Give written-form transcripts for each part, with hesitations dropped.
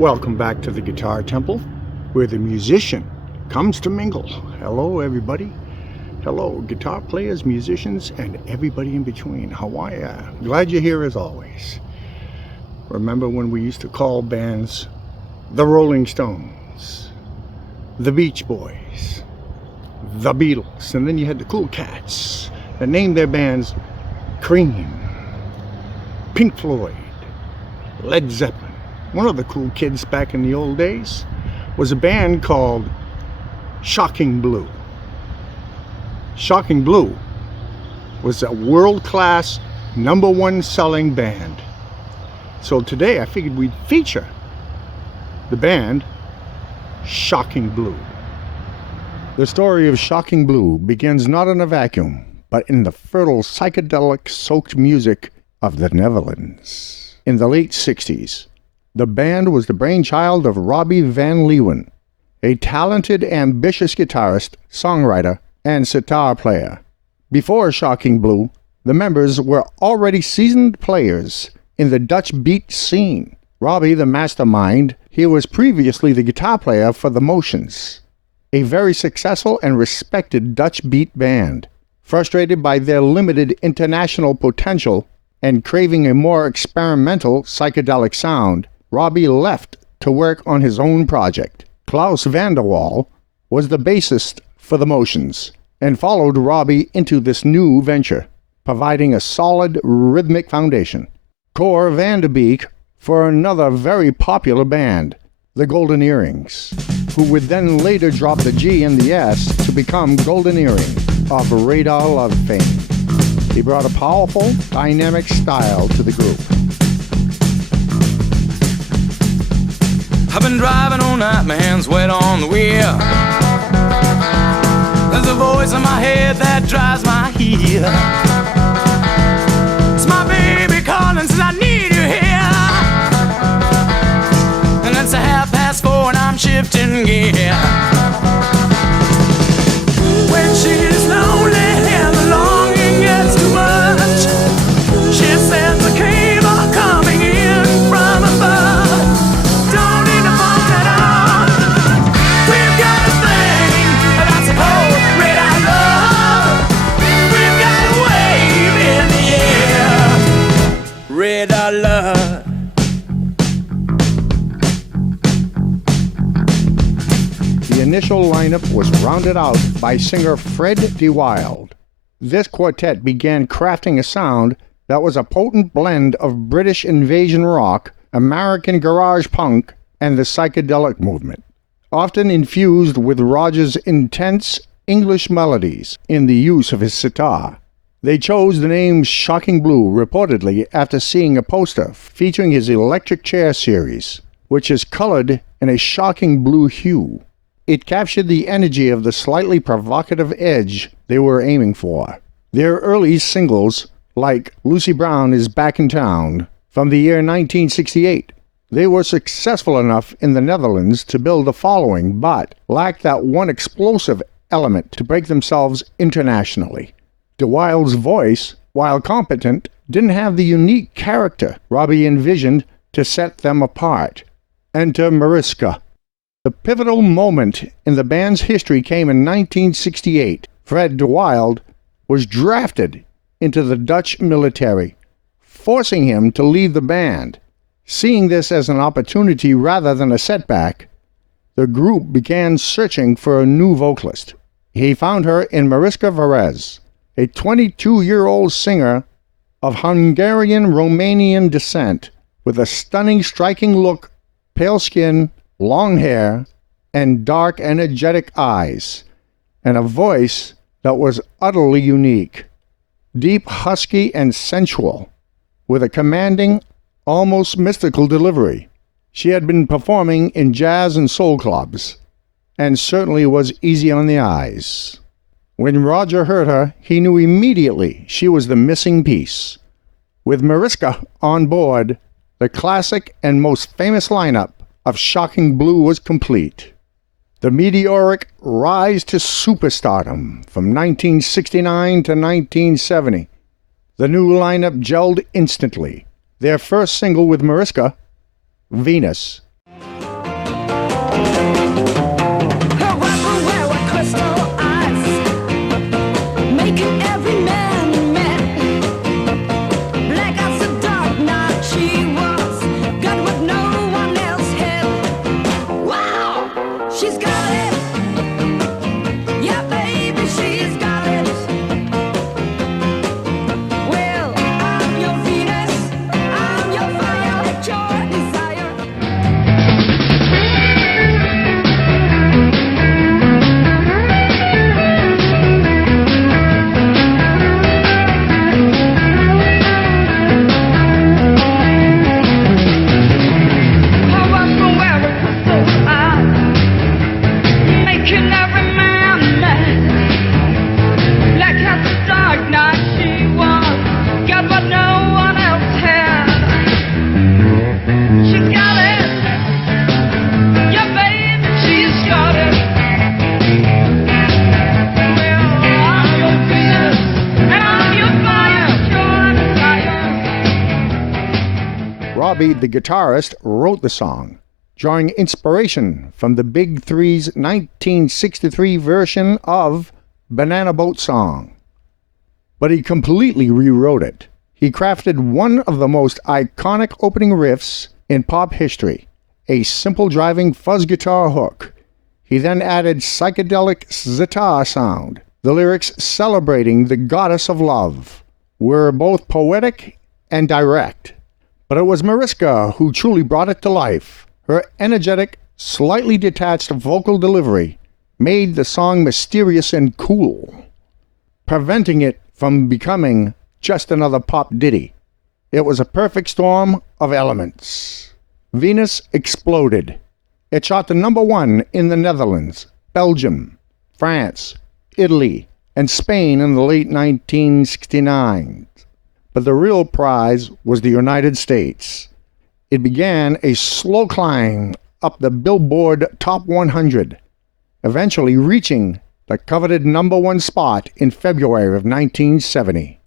Welcome back to the Guitar Temple, where the musician comes to mingle. Hello, everybody. Hello, guitar players, musicians, and everybody in between. How are ya? Glad you're here as always. Remember when we used to call bands the Rolling Stones, the Beach Boys, the Beatles, and then you had the cool cats that named their bands Cream, Pink Floyd, Led Zeppelin. One of the cool kids back in the old days was a band called Shocking Blue. Shocking Blue was a world-class #1 selling band. So today I figured we'd feature the band Shocking Blue. The story of Shocking Blue begins not in a vacuum, but in the fertile psychedelic-soaked music of the Netherlands. In the late 60s, the band was the brainchild of Robbie Van Leeuwen, a talented, ambitious guitarist, songwriter, and sitar player. Before Shocking Blue, the members were already seasoned players in the Dutch beat scene. Robbie, the mastermind, he was previously the guitar player for The Motions, a very successful and respected Dutch beat band. Frustrated by their limited international potential and craving a more experimental psychedelic sound, Robbie left to work on his own project. Klaus van der Wal was the bassist for The Motions and followed Robbie into this new venture, providing a solid rhythmic foundation. Cor van der Beek for another very popular band, the Golden Earrings, who would then later drop the G and the S to become Golden Earring of Radar Love fame. He brought a powerful, dynamic style to the group. I've been driving all night, my hands wet on the wheel. There's a voice in my head that drives my heel. It's my baby calling, says I need you here. And it's 4:30 and I'm shifting gear. When she's lonely and the longing gets too much, she sends a cable coming in from above. Radar Love. The initial lineup was rounded out by singer Fred De Wilde. This quartet began crafting a sound that was a potent blend of British invasion rock, American garage punk, and the psychedelic movement, often infused with Roger's intense English melodies in the use of his sitar. They chose the name Shocking Blue reportedly after seeing a poster featuring his electric chair series, which is colored in a shocking blue hue. It captured the energy of the slightly provocative edge they were aiming for. Their early singles, like Lucy Brown is Back in Town, from the year 1968, they were successful enough in the Netherlands to build a following, but lacked that one explosive element to break themselves internationally. De Wilde's voice, while competent, didn't have the unique character Robbie envisioned to set them apart. Enter Mariska. The pivotal moment in the band's history came in 1968. Fred De Wilde was drafted into the Dutch military, forcing him to leave the band. Seeing this as an opportunity rather than a setback, the group began searching for a new vocalist. He found her in Mariska Varez, a 22-year-old singer of Hungarian-Romanian descent with a stunning, striking look, pale skin, long hair, and dark, energetic eyes, and a voice that was utterly unique, deep, husky, and sensual, with a commanding, almost mystical delivery. She had been performing in jazz and soul clubs, and certainly was easy on the eyes. When Roger heard her, he knew immediately she was the missing piece. With Mariska on board, the classic and most famous lineup of Shocking Blue was complete. The meteoric rise to superstardom from 1969 to 1970. The new lineup gelled instantly. Their first single with Mariska, Venus. Robbie, the guitarist, wrote the song, drawing inspiration from the Big Three's 1963 version of Banana Boat Song. But he completely rewrote it. He crafted one of the most iconic opening riffs in pop history, a simple driving fuzz guitar hook. He then added psychedelic zither sound. The lyrics celebrating the goddess of love were both poetic and direct. But it was Mariska who truly brought it to life. Her energetic, slightly detached vocal delivery made the song mysterious and cool, preventing it from becoming just another pop ditty. It was a perfect storm of elements. Venus exploded. It shot to number 1 in the Netherlands, Belgium, France, Italy, and Spain in the late 1969. But the real prize was the United States. It began a slow climb up the Billboard Top 100, eventually reaching the coveted number 1 spot in February of 1970.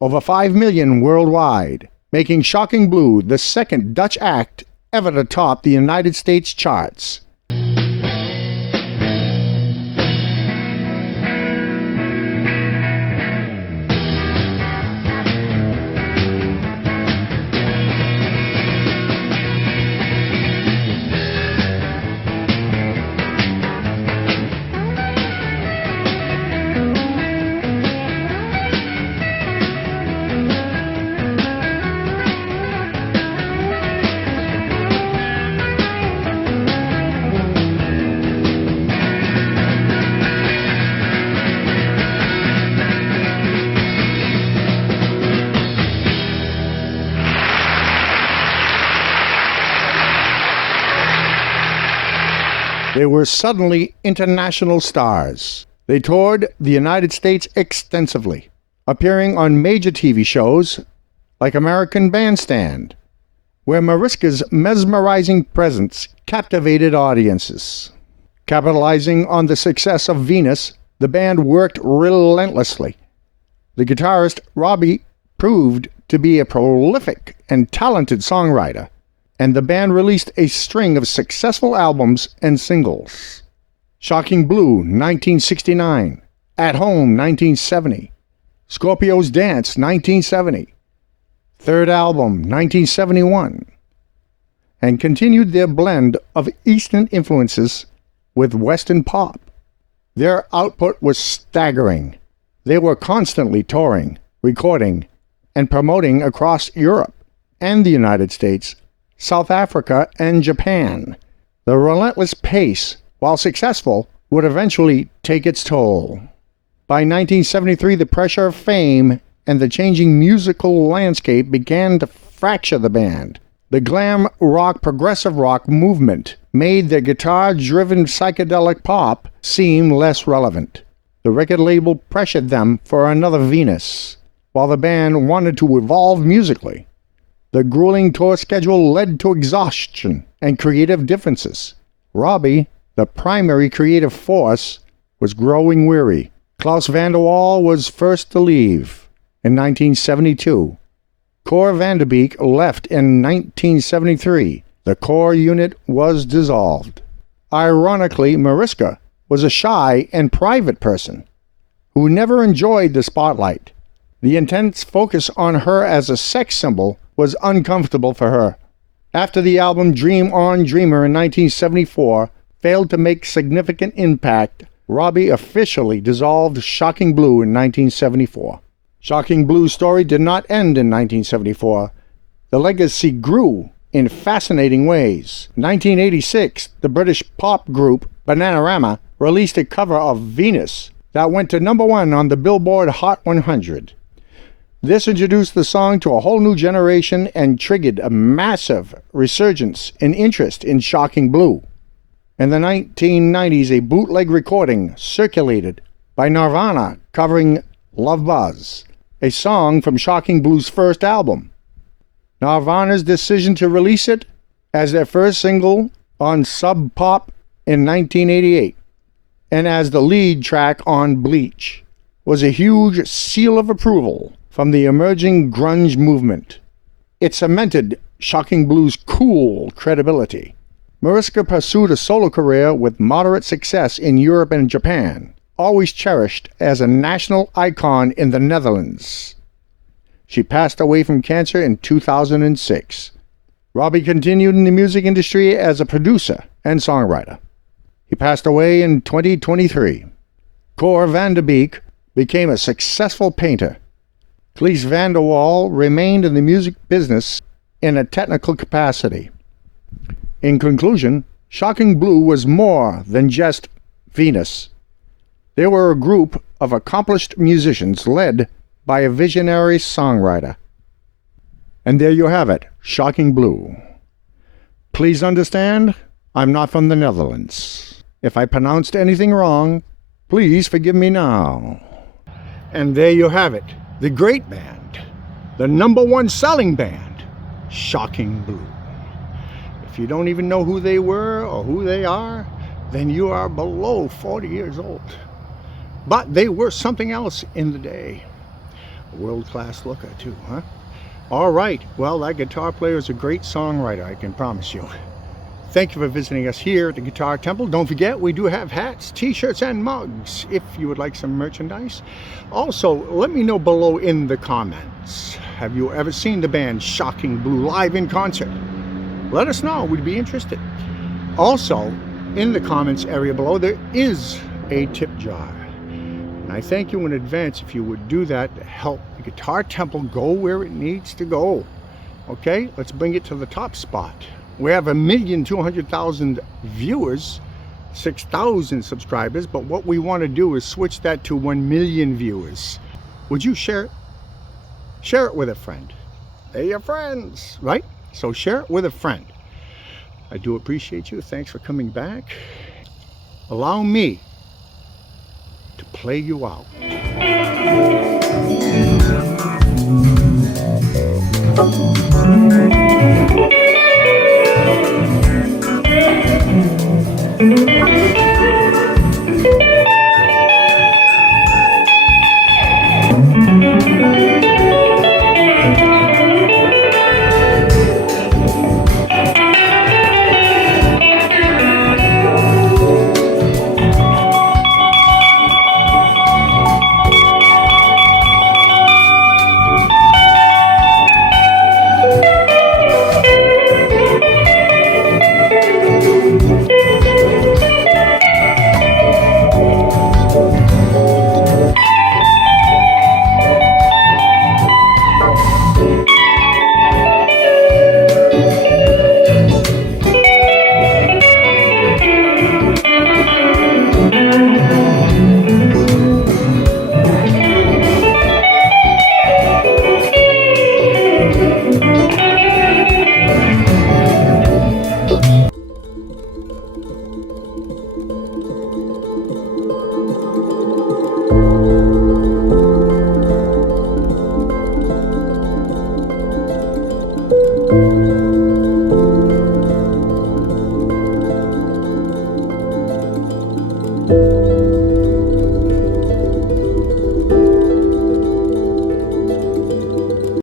Over 5 million worldwide, making Shocking Blue the second Dutch act ever to top the United States charts. They were suddenly international stars. They toured the United States extensively, appearing on major TV shows like American Bandstand, where Mariska's mesmerizing presence captivated audiences. Capitalizing on the success of Venus, the band worked relentlessly. The guitarist Robbie proved to be a prolific and talented songwriter, and the band released a string of successful albums and singles. Shocking Blue, 1969, At Home, 1970, Scorpio's Dance, 1970, third album, 1971, and continued their blend of Eastern influences with Western pop. Their output was staggering. They were constantly touring, recording, and promoting across Europe and the United States, South Africa, and Japan. The relentless pace, while successful, would eventually take its toll. By 1973, the pressure of fame and the changing musical landscape began to fracture the band. The glam rock, progressive rock movement made their guitar-driven psychedelic pop seem less relevant. The record label pressured them for another Venus, while the band wanted to evolve musically. The grueling tour schedule led to exhaustion and creative differences. Robbie, the primary creative force, was growing weary. Klaus van der Waal was first to leave in 1972. Cor van der Beek left in 1973. The core unit was dissolved. Ironically, Mariska was a shy and private person who never enjoyed the spotlight. The intense focus on her as a sex symbol was uncomfortable for her. After the album Dream On Dreamer in 1974 failed to make significant impact, Robbie officially dissolved Shocking Blue in 1974. Shocking Blue's story did not end in 1974. The legacy grew in fascinating ways. In 1986, the British pop group Bananarama released a cover of Venus that went to number 1 on the Billboard Hot 100. This introduced the song to a whole new generation and triggered a massive resurgence in interest in Shocking Blue. In the 1990s, a bootleg recording circulated by Nirvana covering Love Buzz, a song from Shocking Blue's first album. Nirvana's decision to release it as their first single on Sub Pop in 1988 and as the lead track on Bleach was a huge seal of approval from the emerging grunge movement. It cemented Shocking Blue's cool credibility. Mariska pursued a solo career with moderate success in Europe and Japan, always cherished as a national icon in the Netherlands. She passed away from cancer in 2006. Robbie continued in the music industry as a producer and songwriter. He passed away in 2023. Cor van der Beek became a successful painter. Cleese van der Waal remained in the music business in a technical capacity. In conclusion, Shocking Blue was more than just Venus. They were a group of accomplished musicians led by a visionary songwriter. And there you have it, Shocking Blue. Please understand, I'm not from the Netherlands. If I pronounced anything wrong, please forgive me now. And there you have it, the great band, the #1 selling band, Shocking Blue. If you don't even know who they were or who they are, then you are below 40 years old. But they were something else in the day. A world-class looker too, huh? All right, well, that guitar player is a great songwriter, I can promise you. Thank you for visiting us here at the Guitar Temple. Don't forget, we do have hats, t-shirts, and mugs if you would like some merchandise. Also, let me know below in the comments. Have you ever seen the band Shocking Blue live in concert? Let us know, we'd be interested. Also, in the comments area below, there is a tip jar. And I thank you in advance if you would do that to help the Guitar Temple go where it needs to go. Okay, let's bring it to the top spot. We have 1,200,000 viewers, 6,000 subscribers, but what we want to do is switch that to 1 million viewers. Would you share it? Share it with a friend. They're your friends, right? So share it with a friend. I do appreciate you. Thanks for coming back. Allow me to play you out.